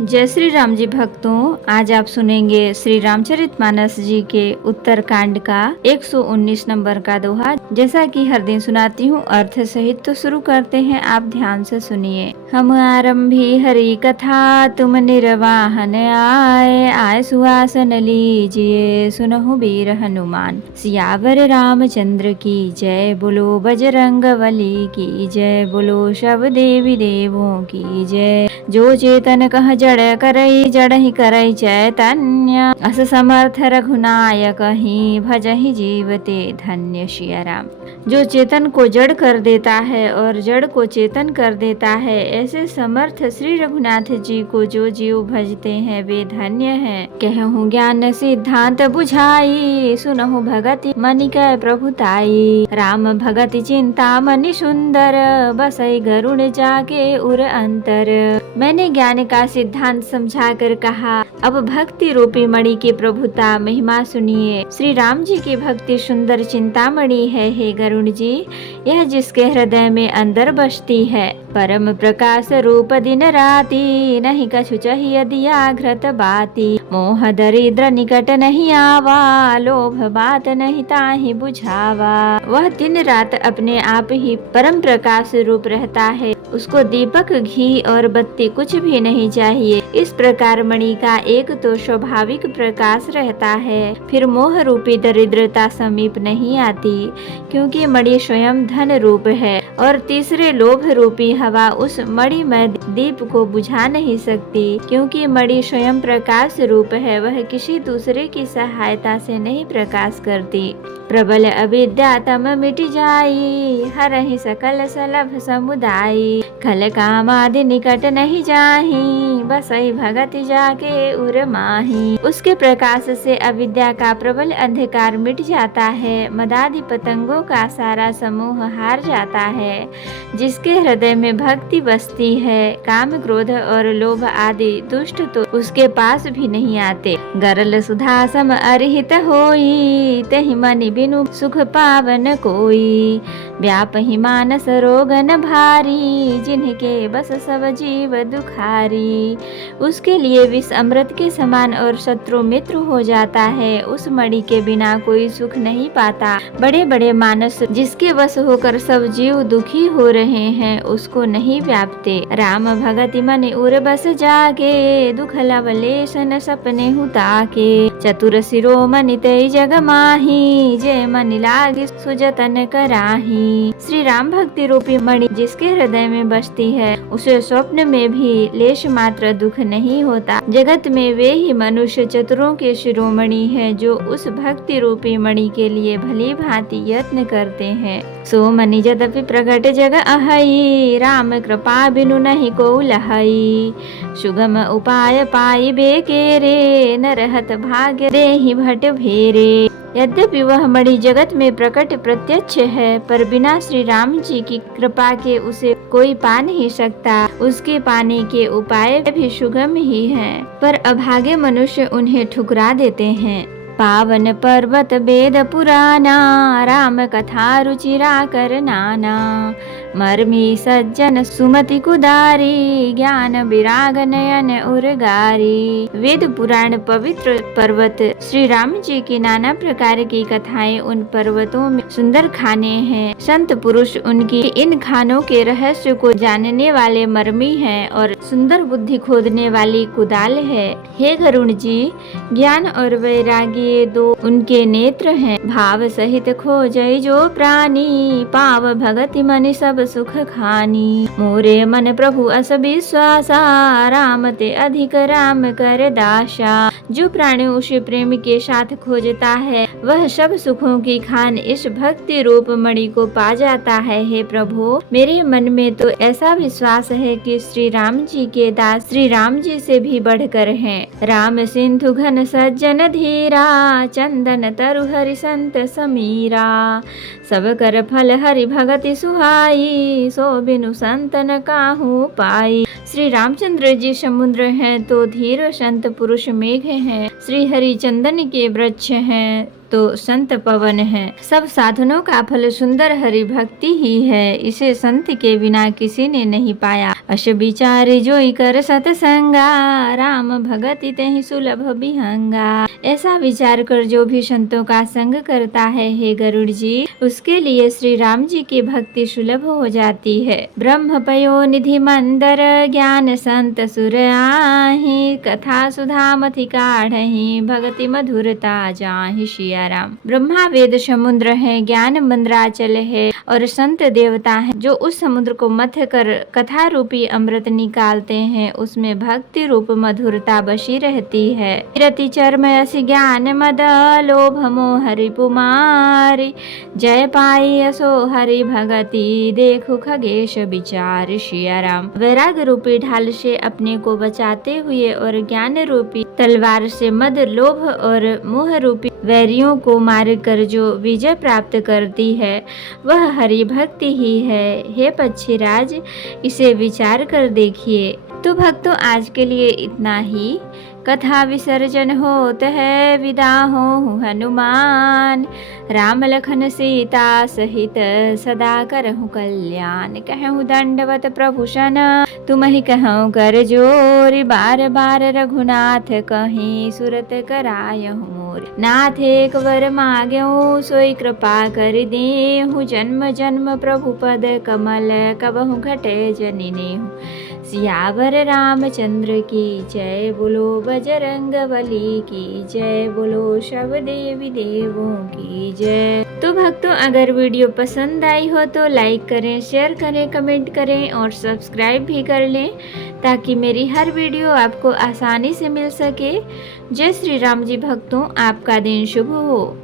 जय श्री राम जी भक्तों, आज आप सुनेंगे श्री रामचरितमानस जी के उत्तरकांड का 119 नंबर का दोहा। जैसा कि हर दिन सुनाती हूँ अर्थ सहित, तो शुरू करते हैं। आप ध्यान से सुनिए। हम आरंभी हरि कथा, तुम निर्वाहन आए, आए सुहासन लीजिए, सुनहु वीर हनुमान। सियावर रामचंद्र की जय, बोलो बजरंग बली की जय, बोलो सब देवी देवों की जय। जो चेतन कह जड़ करई, जड़ ही करई चैतन्य, अस समर्थ रघुनायक ही, भजहि जीवते धन्य। सिया राम। जो चेतन को जड़ कर देता है और जड़ को चेतन कर देता है, ऐसे समर्थ श्री रघुनाथ जी को जो जीव भजते हैं वे धन्य हैं। कहूँ ज्ञान सिद्धांत बुझाई, सुनहु भगति मनि कै प्रभुताई। राम भगति चिंता मनि सुंदर, बसई गरुड़ जाके उर अंतर। मैंने ज्ञान का सिद्धांत समझा कर कहा, अब भक्ति रूपी मणि की प्रभुता महिमा सुनिए। श्री राम जी की भक्ति सुंदर चिंतामणि है हे गरुड़ जी, यह जिसके हृदय में अंदर बसती है। परम प्रकाश रूप दिन राती, नहीं कछु चाहिए दिया घृत बाती। मोह दरिद्र निकट नहीं आवा, लोभ बात नहीं ताहि बुझावा। वह दिन रात अपने आप ही परम प्रकाश रूप रहता है, उसको दीपक घी और बत्ती कुछ भी नहीं चाहिए। इस प्रकार मणि का एक तो स्वाभाविक प्रकाश रहता है, फिर मोह रूपी दरिद्रता समीप नहीं आती, क्योंकि मणि स्वयं धन रूप है। और तीसरे लोभ रूपी हवा उस मणि में दीप को बुझा नहीं सकती, क्योंकि मणि स्वयं प्रकाश रूप है, वह किसी दूसरे की सहायता से नहीं प्रकाश करती। प्रबल अविद्या तम मिट जाई, हरहि सकल सलभ समुदायी। खल काम आदि निकट नहीं जाही, बसई भगति जाके उर माही। उसके प्रकाश से अविद्या का प्रबल अंधकार मिट जाता है, मदादि पतंगों का सारा समूह हार जाता है। जिसके हृदय में भक्ति बसती है, काम क्रोध और लोभ आदि दुष्ट तो उसके पास भी नहीं आते। गरल सुधा सम अरहित होई, तहि मनि बिनु सुख पावन कोई। व्यापहि मानस रोगन भारी, जिनके बस सब जीव दुखारी। उसके लिए विष अमृत के समान और शत्रु मित्र हो जाता है। उस मणि के बिना कोई सुख नहीं पाता। बड़े बड़े मानस जिसके वश होकर सब जीव दुखी हो रहे हैं, उसको नहीं व्यापते। राम भगति मन उर बस जाके, दुख लवलेशन सपने हुताके। चतुर शिरोमणि तै जग माही, जय मन लागे सुजतन कराही। श्री राम भक्ति रूपी मणि जिसके हृदय में बसती है, उसे स्वप्न में भी लेश मात्र दुख नहीं होता। जगत में वे ही मनुष्य चतुरों के शिरोमणि हैं, जो उस भक्ति रूपी मणि के लिए भली भांति यत्न करते हैं। सो मणि यद्यपि प्रकट जग अहई, राम कृपा बिनु नहीं को लहई। सुगम उपाय पाई बेके रे, न रहत भाग्य देहि भट भेरे। यद्यपि वह मणि जगत में प्रकट प्रत्यक्ष है, पर बिना श्री राम जी की कृपा के उसे कोई पा नहीं सकता। उसके पाने के उपाय भी सुगम ही हैं, पर अभागे मनुष्य उन्हें ठुकरा देते हैं। पावन पर्वत वेद पुराना, राम कथा रुचिरा कर नाना। मर्मी सज्जन सुमति कुदारी, ज्ञान विराग नयन उर्गारी। वेद पुराण पवित्र पर्वत श्री राम जी की नाना प्रकार की कथाएं, उन पर्वतों में सुंदर खाने हैं। संत पुरुष उनकी इन खानों के रहस्य को जानने वाले मर्मी हैं, और सुंदर बुद्धि खोदने वाली कुदाल है। हे गरुड़ जी, ज्ञान और वैरागी ये दो उनके नेत्र हैं। भाव सहित खोजै जो प्राणी, पाव भगति मनि सब सुख खानी। मोरे मन प्रभु अस विश्वासा, राम ते अधिक राम कर दासा। जो प्राणी उसे प्रेम के साथ खोजता है, वह सब सुखों की खान इस भक्ति रूप मणि को पा जाता है। हे प्रभु, मेरे मन में तो ऐसा विश्वास है कि श्री राम जी के दास श्री राम जी से भी बढ़कर हैं। राम सिंधु घन सज्जन धीरा, चंदन तरु हरि संत समीरा। सब कर फल हरि भगति सुहाई, सो बिनु संतन काहू पाई। श्री रामचंद्र जी समुद्र हैं तो धीर संत पुरुष मेघ हैं। श्री हरि चंदन के वृक्ष हैं तो संत पवन है। सब साधनों का फल सुंदर हरि भक्ति ही है। इसे संत के बिना किसी ने नहीं पाया। अश विचार जोई कर सतसंगा, राम भगति तहि सुलभ बिहंगा। ऐसा विचार कर जो भी संतों का संग करता है हे गरुड़ जी, उसके लिए श्री राम जी की भक्ति सुलभ हो जाती है। ब्रह्म पयो निधि मंदर, ज्ञान संत सुर आहि, कथा सुधा मथि काढ़हि, भगति मधुरता जाहि सिया राम। ब्रह्मा वेद समुद्र है, ज्ञान मंद्राचल है और संत देवता है जो उस समुद्र को मथ कर कथा रूपी अमृत निकालते हैं, उसमें भक्ति रूप मधुरता बसी रहती है। रति चर्म असि ज्ञान मद, लोभ मोह रिपुमारी, जय पाई असो हरि भगति, देखो खगेश विचार सिया राम। वैराग रूपी ढाल से अपने को बचाते हुए और ज्ञान रूपी तलवार से मद, लोभ और मोह रूपी वैरियों को मार कर जो विजय प्राप्त करती है, वह हरि भक्ति ही है। हे पक्षीराज, इसे विचार कर देखिए। तो भक्तों, आज के लिए इतना ही। कथा विसर्जन होत है, विदा हो हनुमान, राम लखन सीता सहित सदा करहु कल्याण। कहूँ दंडवत प्रभु सन, तुम ही कहूँ कर जोरी, बार बार रघुनाथ कहीं सुरत करायहु मोर। नाथ एक वर मांगेहु, सोई कृपा कर देहु, जन्म जन्म प्रभु पद कमल, कबहु घटे जनिनेहु। सियावर रामचंद्र की जय, बोलो बजरंग बली की जय, बोलो सब देवी देवों की जय। तो भक्तों, अगर वीडियो पसंद आई हो तो लाइक करें, शेयर करें, कमेंट करें और सब्सक्राइब भी कर लें, ताकि मेरी हर वीडियो आपको आसानी से मिल सके। जय श्री राम जी भक्तों, आपका दिन शुभ हो।